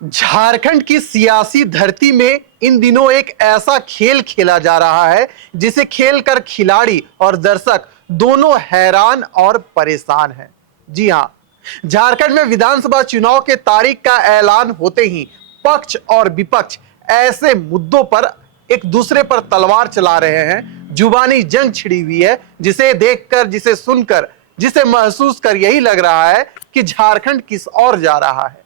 झारखंड की सियासी धरती में इन दिनों एक ऐसा खेल खेला जा रहा है जिसे खेलकर खिलाड़ी और दर्शक दोनों हैरान और परेशान हैं। जी हां, झारखंड में विधानसभा चुनाव के तारीख का ऐलान होते ही पक्ष और विपक्ष ऐसे मुद्दों पर एक दूसरे पर तलवार चला रहे हैं। जुबानी जंग छिड़ी हुई है, जिसे देखकर, जिसे सुनकर, जिसे महसूस कर यही लग रहा है कि झारखंड किस ओर जा रहा है।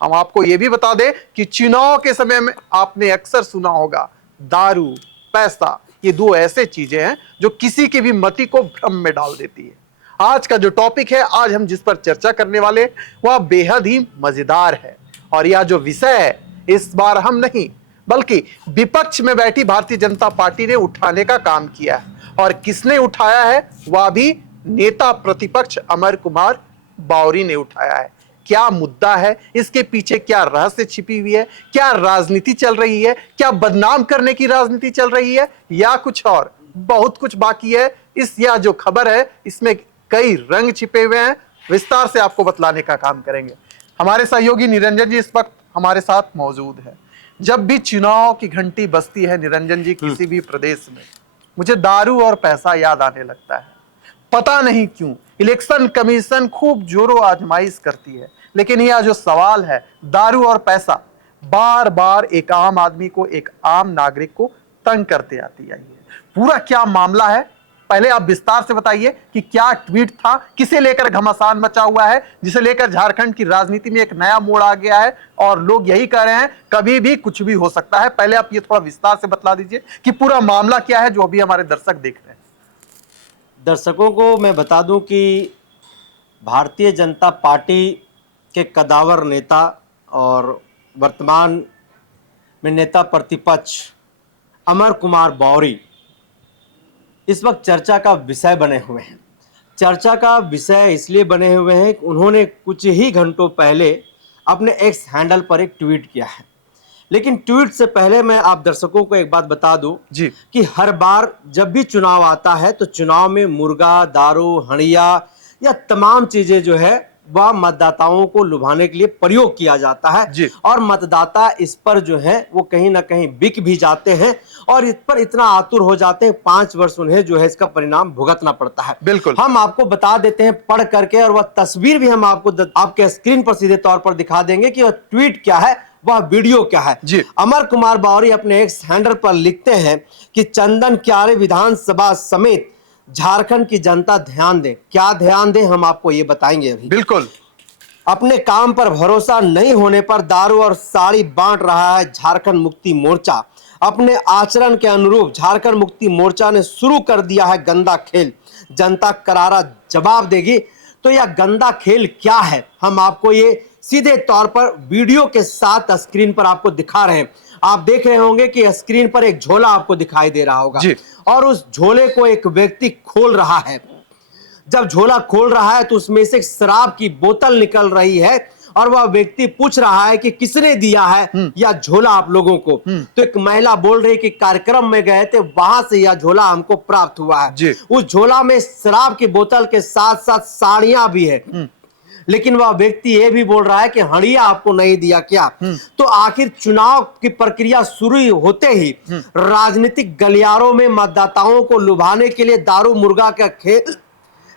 हम आपको यह भी बता दें कि चुनाव के समय में आपने अक्सर सुना होगा, दारू, पैसा, ये दो ऐसे चीजें हैं जो किसी की भी मति को भ्रम में डाल देती है। आज का जो टॉपिक है, आज हम जिस पर चर्चा करने वाले, वह बेहद ही मजेदार है। और यह जो विषय है, इस बार हम नहीं बल्कि विपक्ष में बैठी भारतीय जनता पार्टी ने उठाने का काम किया है। और किसने उठाया है? वह भी नेता प्रतिपक्ष अमर कुमार बावरी ने उठाया है। क्या मुद्दा है, इसके पीछे क्या रहस्य छिपी हुई है, क्या राजनीति चल रही है, क्या बदनाम करने की राजनीति चल रही है, या कुछ और? बहुत कुछ बाकी है। यह जो खबर है, इसमें कई रंग छिपे हुए हैं। विस्तार से आपको बतलाने का काम करेंगे। हमारे सहयोगी निरंजन जी इस वक्त हमारे साथ मौजूद है। जब भी चुनाव की घंटी बजती है निरंजन जी किसी भी प्रदेश में, मुझे दारू और पैसा याद आने लगता है। पता नहीं क्यों इलेक्शन कमीशन खूब जोरों आजमाइश करती है, लेकिन यह जो सवाल है दारू और पैसा, बार बार एक आम आदमी को, एक आम नागरिक को तंग करते आती है। पूरा क्या मामला है, पहले आप विस्तार से बताइए कि क्या ट्वीट था, किसे लेकर घमासान मचा हुआ है, जिसे लेकर झारखंड की राजनीति में एक नया मोड़ आ गया है और लोग यही कह रहे हैं कभी भी कुछ भी हो सकता है। पहले आप ये थोड़ा विस्तार से बतला दीजिए कि पूरा मामला क्या है जो अभी हमारे दर्शक देख रहे हैं। दर्शकों को मैं बता दूं कि भारतीय जनता पार्टी के कदावर नेता और वर्तमान में नेता प्रतिपक्ष अमर कुमार बावरी इस वक्त चर्चा का विषय बने हुए हैं। चर्चा का विषय इसलिए बने हुए हैं कि उन्होंने कुछ ही घंटों पहले अपने एक्स हैंडल पर एक ट्वीट किया है। लेकिन ट्वीट से पहले मैं आप दर्शकों को एक बात बता दूं जी कि हर बार जब भी चुनाव आता है तो चुनाव में मुर्गा, दारू, हंडिया या तमाम चीजें जो है वह मतदाताओं को लुभाने के लिए प्रयोग किया जाता है और मतदाता इस पर जो है वो कहीं ना कहीं बिक भी जाते हैं और इस पर इतना आतुर हो जाते हैं 5 वर्ष उन्हें जो है इसका परिणाम भुगतना पड़ता है। बिल्कुल, हम आपको बता देते हैं पढ़ करके, और वह तस्वीर भी हम आपको आपके स्क्रीन पर सीधे तौर पर दिखा देंगे कि वह ट्वीट क्या है, वह वीडियो क्या है। अमर कुमार बावरी अपने एक्स हैंडल पर लिखते हैं कि चंदन क्यारे विधानसभा समेत झारखंड की जनता ध्यान दे। क्या ध्यान दे, हम आपको ये बताएंगे अभी। बिल्कुल, अपने काम पर भरोसा नहीं होने पर दारू और साड़ी बांट रहा है झारखंड मुक्ति मोर्चा। अपने आचरण के अनुरूप झारखंड मुक्ति मोर्चा ने शुरू कर दिया है गंदा खेल। जनता करारा जवाब देगी। तो यह गंदा खेल क्या है, हम आपको ये सीधे तौर पर वीडियो के साथ स्क्रीन पर आपको दिखा रहे हैं। आप देख रहे होंगे कि स्क्रीन पर एक झोला आपको दिखाई दे रहा होगा और उस झोले को एक व्यक्ति खोल रहा है। जब झोला खोल रहा है तो उसमें से शराब की बोतल निकल रही है और वह व्यक्ति पूछ रहा है कि किसने दिया है यह झोला आप लोगों को। तो एक महिला बोल रही कि कार्यक्रम में गए थे, वहां से यह झोला हमको प्राप्त हुआ है। उस झोला में शराब की बोतल के साथ साथ साड़ियां भी है। लेकिन वह व्यक्ति ये भी बोल रहा है कि हंडिया आपको नहीं दिया क्या। तो आखिर चुनाव की प्रक्रिया शुरू होते ही राजनीतिक गलियारों में मतदाताओं को लुभाने के लिए दारू मुर्गा का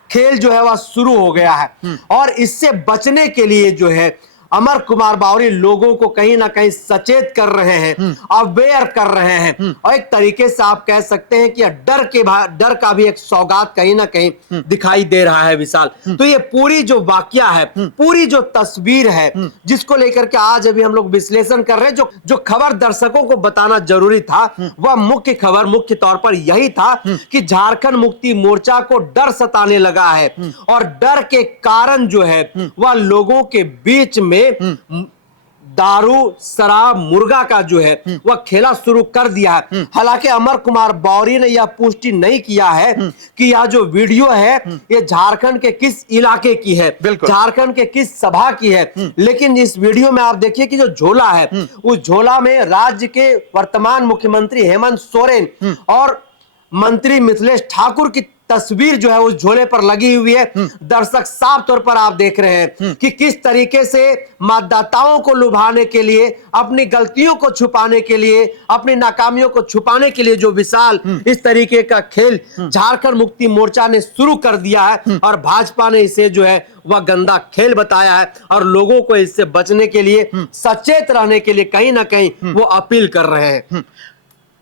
खेल जो है वह शुरू हो गया है। और इससे बचने के लिए जो है अमर कुमार बावरी लोगों को कहीं ना कहीं सचेत कर रहे हैं, अवेयर कर रहे हैं। और एक तरीके से आप कह सकते हैं कि डर का भी एक सौगात कहीं ना कहीं दिखाई दे रहा है विशाल। तो ये पूरी जो वाकया है, पूरी जो तस्वीर है, जिसको लेकर के आज अभी हम लोग विश्लेषण कर रहे हैं, जो खबर दर्शकों को बताना जरूरी था, वह मुख्य खबर मुख्य तौर पर यही था कि झारखंड मुक्ति मोर्चा को डर सताने लगा है और डर के कारण जो है वह लोगों के बीच में दारू, शराब, मुर्गा का जो है वह खेला शुरू कर दिया है। हालांकि अमर कुमार बावरी ने यह पुष्टि नहीं किया है कि यह जो वीडियो है ये झारखंड के किस इलाके की है, झारखंड के किस सभा की है। लेकिन इस वीडियो में आप देखिए कि जो झोला है, उस झोला में राज्य के वर्तमान मुख्यमंत्री हेमंत सोरेन और मंत्री मिथिलेश ठाकुर की तस्वीर जो है उस झोले पर लगी हुई है। दर्शक साफ तौर पर आप देख रहे हैं कि किस तरीके से मतदाताओं को लुभाने के लिए, अपनी गलतियों को छुपाने के लिए, अपनी नाकामियों को छुपाने के लिए जो विशाल इस तरीके का खेल झारखंड मुक्ति मोर्चा ने शुरू कर दिया है और भाजपा ने इसे जो है वह गंदा खेल बताया है और लोगों को इससे बचने के लिए, सचेत रहने के लिए कहीं ना कहीं वो अपील कर रहे हैं।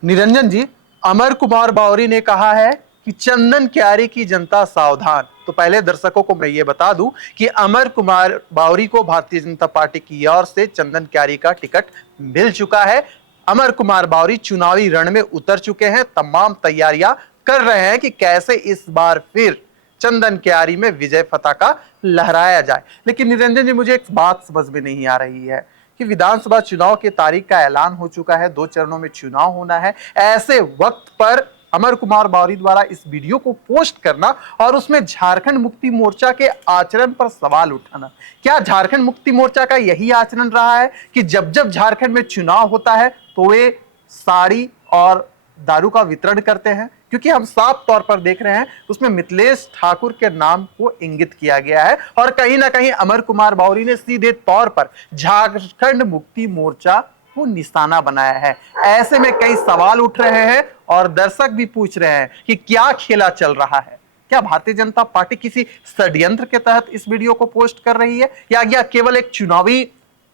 निरंजन जी, अमर कुमार बावरी ने कहा है कि चंदन क्यारी की जनता सावधान। तो पहले दर्शकों को मैं ये बता दूं कि अमर कुमार बावरी को भारतीय जनता पार्टी की ओर से चंदन क्यारी का टिकट मिल चुका है। अमर कुमार बावरी चुनावी रण में उतर चुके हैं, तमाम तैयारियां कर रहे हैं कि कैसे इस बार फिर चंदन क्यारी में विजय पताका लहराया जाए। लेकिन निरंजन जी, मुझे एक बात समझ में नहीं आ रही है कि विधानसभा चुनाव की तारीख का ऐलान हो चुका है, 2 चरणों में चुनाव होना है। ऐसे वक्त पर अमर कुमार बावरी द्वारा इस वीडियो को पोस्ट करना और उसमें झारखंड मुक्ति मोर्चा के आचरण पर सवाल उठाना, क्या झारखंड मुक्ति मोर्चा का यही आचरण रहा है कि जब जब झारखंड में चुनाव होता है तो वे साड़ी और दारू का वितरण करते हैं? क्योंकि हम साफ तौर पर देख रहे हैं उसमें मिथिलेश ठाकुर के नाम को इंगित किया गया है और कहीं ना कहीं अमर कुमार बावरी ने सीधे तौर पर झारखंड मुक्ति मोर्चा को निशाना बनाया है। ऐसे में कई सवाल उठ रहे हैं और दर्शक भी पूछ रहे हैं कि क्या खेला चल रहा है। क्या भारतीय जनता पार्टी किसी षड्यंत्र के तहत इस वीडियो को पोस्ट कर रही है या केवल एक चुनावी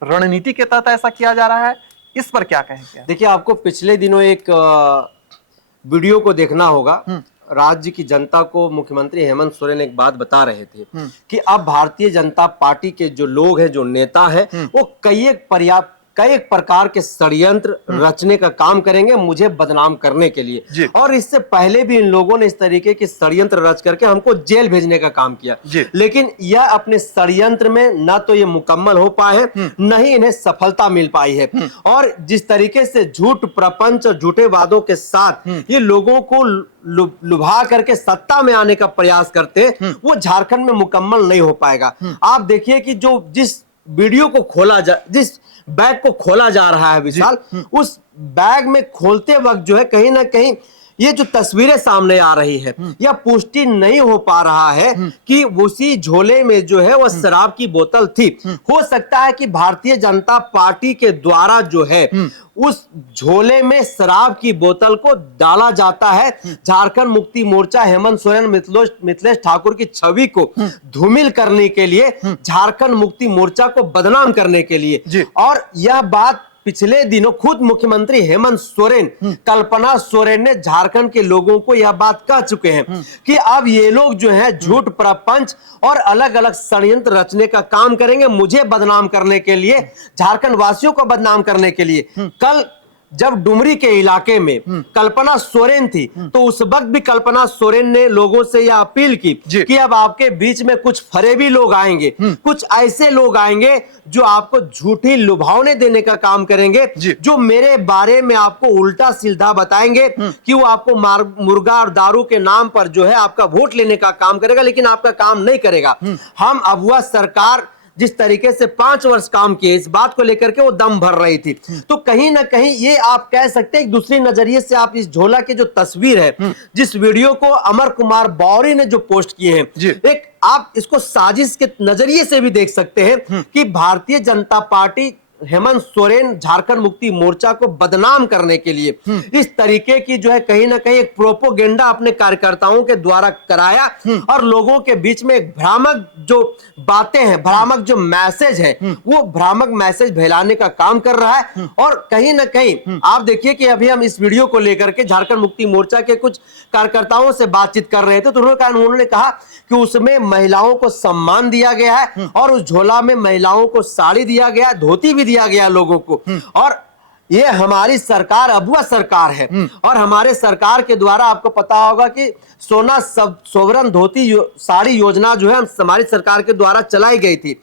रणनीति के तहत ऐसा किया जा रहा है? इस पर क्या कहेंगे? देखिए, आपको पिछले दिनों एक वीडियो को देखना होगा। राज्य की जनता को मुख्यमंत्री हेमंत सोरेन एक बात बता रहे थे कि अब भारतीय जनता पार्टी के जो लोग हैं, जो नेता हैं, वो कई प्रकार के षड्यंत्र रचने का काम करेंगे मुझे बदनाम करने के लिए। और इससे पहले भी इन लोगों ने इस तरीके के षड्यंत्र रच करके हमको जेल भेजने का काम किया। लेकिन यह अपने षड्यंत्र में न तो ये मुकम्मल हो पाए हैं, न ही इन्हें सफलता मिल पाई है। और जिस तरीके से झूठ प्रपंच और झूठे वादों के साथ ये लोगों को लुभा करके सत्ता में आने का प्रयास करते हैं, वो झारखंड में मुकम्मल नहीं हो पाएगा। आप देखिए कि जिस वीडियो को जिस बैग को खोला जा रहा है विशाल, उस बैग में खोलते वक्त जो है कहीं ना कहीं ये जो तस्वीरें सामने आ रही है, यह पुष्टि नहीं हो पा रहा है कि उसी झोले में जो है वह शराब की बोतल थी। हो सकता है कि भारतीय जनता पार्टी के द्वारा जो है उस झोले में शराब की बोतल को डाला जाता है झारखंड मुक्ति मोर्चा हेमंत सोरेन मिथिलेश ठाकुर की छवि को धूमिल करने के लिए, झारखंड मुक्ति मोर्चा को बदनाम करने के लिए। और यह बात पिछले दिनों खुद मुख्यमंत्री हेमंत सोरेन, कल्पना सोरेन ने झारखंड के लोगों को यह बात कह चुके हैं कि अब ये लोग जो है झूठ प्रपंच और अलग अलग षड्यंत्र रचने का काम करेंगे मुझे बदनाम करने के लिए, झारखंड वासियों को बदनाम करने के लिए। कल जब डुमरी के इलाके में कल्पना सोरेन थी तो उस वक्त भी कल्पना सोरेन ने लोगों से यह अपील की कि अब आपके बीच में कुछ फरेबी लोग आएंगे, कुछ ऐसे लोग आएंगे जो आपको झूठी लुभावने देने का काम करेंगे, जो मेरे बारे में आपको उल्टा सीधा बताएंगे कि वो आपको मुर्गा और दारू के नाम पर जो है आपका वोट लेने का काम करेगा, लेकिन आपका काम नहीं करेगा। हम अबुआ सरकार जिस तरीके से 5 वर्ष काम किए, इस बात को लेकर के वो दम भर रही थी। तो कहीं ना कहीं ये आप कह सकते हैं, एक दूसरे नजरिए से आप इस झोला की जो तस्वीर है, जिस वीडियो को अमर कुमार बावरी ने जो पोस्ट किए हैं, एक आप इसको साजिश के नजरिए से भी देख सकते हैं कि भारतीय जनता पार्टी हेमंत सोरेन झारखंड मुक्ति मोर्चा को बदनाम करने के लिए इस तरीके की जो है कहीं ना कहीं एक प्रोपोगेंडा अपने कार्यकर्ताओं के द्वारा कराया और लोगों के बीच में एक भ्रामक जो बातें हैं, भ्रामक जो मैसेज है, वो भ्रामक मैसेज फैलाने का काम कर रहा है। और कहीं ना कहीं आप देखिए कि अभी हम इस वीडियो को लेकर के झारखंड मुक्ति मोर्चा के कुछ कार्यकर्ताओं से बातचीत कर रहे थे तो उन्होंने कहा कि उसमें महिलाओं को सम्मान दिया गया है और उस झोला में महिलाओं को साड़ी दिया गया, धोती भी दिया गया लोगों को। और ये हमारी सरकार अबुआ सरकार है और हमारे सरकार के द्वारा आपको पता होगा कि सोना सोवरन धोती साड़ी योजना जो है हमारी सरकार के द्वारा चलाई गई थी।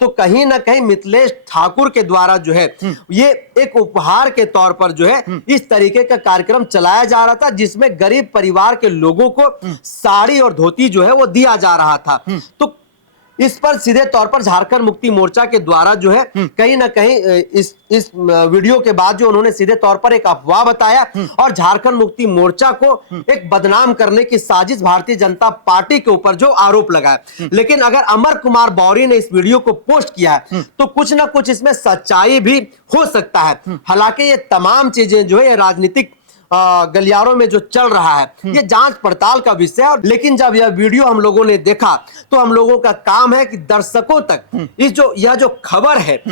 तो कहीं ना कहीं मिथिलेश ठाकुर के द्वारा जो है ये एक उपहार के तौर पर जो है इस तरीके का कार्यक्रम चलाया जा रहा था, जिसमें गरीब परिवार के लोगों को साड़ी और धोती जो है वो दिया जा रहा था। तो इस पर सीधे तौर पर झारखंड मुक्ति मोर्चा के द्वारा जो है कहीं ना कहीं इस वीडियो के बाद जो उन्होंने सीधे तौर पर एक अफवाह बताया और झारखंड मुक्ति मोर्चा को एक बदनाम करने की साजिश भारतीय जनता पार्टी के ऊपर जो आरोप लगाया। लेकिन अगर अमर कुमार बौरी ने इस वीडियो को पोस्ट किया है तो कुछ ना कुछ इसमें सच्चाई भी हो सकता है। हालांकि ये तमाम चीजें जो है ये राजनीतिक गलियारों में जो चल रहा है ये जांच पड़ताल का विषय है। लेकिन जब यह वीडियो हम लोगों ने देखा तो हम लोगों का काम है कि दर्शकों तक यह जो खबर है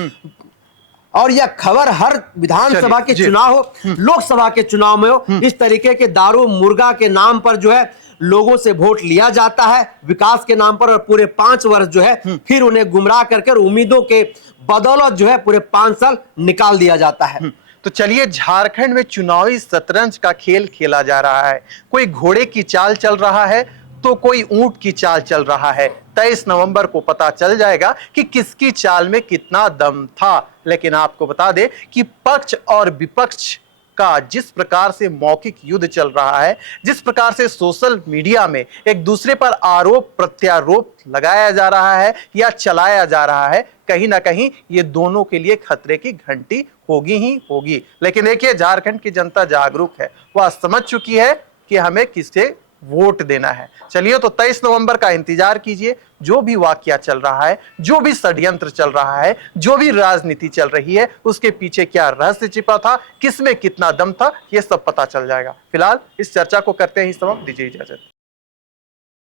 और यह खबर हर विधानसभा के चुनाव हो, लोकसभा के चुनाव में हो, इस तरीके के दारू मुर्गा के नाम पर जो है लोगों से वोट लिया जाता है विकास के नाम पर और पूरे 5 वर्ष जो है फिर उन्हें गुमराह करके उम्मीदों के बदौलत जो है पूरे 5 साल निकाल दिया जाता है। तो चलिए, झारखंड में चुनावी शतरंज का खेल खेला जा रहा है। कोई घोड़े की चाल चल रहा है तो कोई ऊंट की चाल चल रहा है। 23 नवंबर को पता चल जाएगा कि किसकी चाल में कितना दम था। लेकिन आपको बता दें कि पक्ष और विपक्ष का जिस प्रकार से मौखिक युद्ध चल रहा है, जिस प्रकार से सोशल मीडिया में एक दूसरे पर आरोप प्रत्यारोप लगाया जा रहा है या चलाया जा रहा है, कहीं ना कहीं ये दोनों के लिए खतरे की घंटी होगी ही होगी। लेकिन देखिए, झारखंड की जनता जागरूक है, वह समझ चुकी है कि हमें किसे वोट देना है। चलिए, तो 23 नवंबर का इंतजार कीजिए। जो भी वाकया चल रहा है, जो भी षड्यंत्र चल रहा है, जो भी राजनीति चल रही है, उसके पीछे क्या रहस्य छिपा था, किसमें कितना दम था, यह सब पता चल जाएगा। फिलहाल इस चर्चा को करते हैं समाप्त। दीजिए इजाजत।